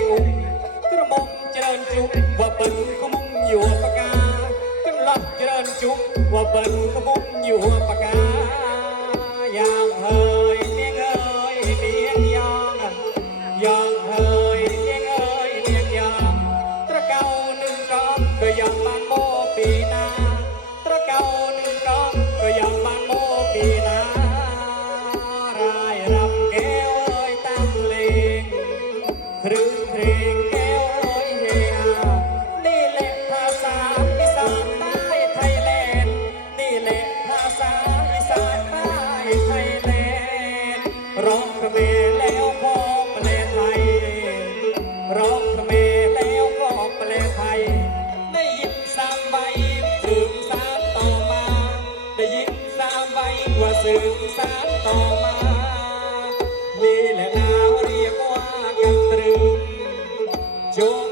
ងអ៊ុំក្រមុំច្រើនជុំវ៉ាបិនក្មុំយួរបកាកន្លប់ច្រើនជុំវ៉ាបិនក្មុំយួរបកាយ៉ាងហើយនាងអើយនាងយ៉ាងយ៉ាងហើយនាងអើយនាងយ៉ាងត្រកៅនឹងកំក៏យ៉ាងបានមកពីណាត្រកៅ ជើងសាទតមកនេះលណារៀបវ៉ាកំត្រឹមជោ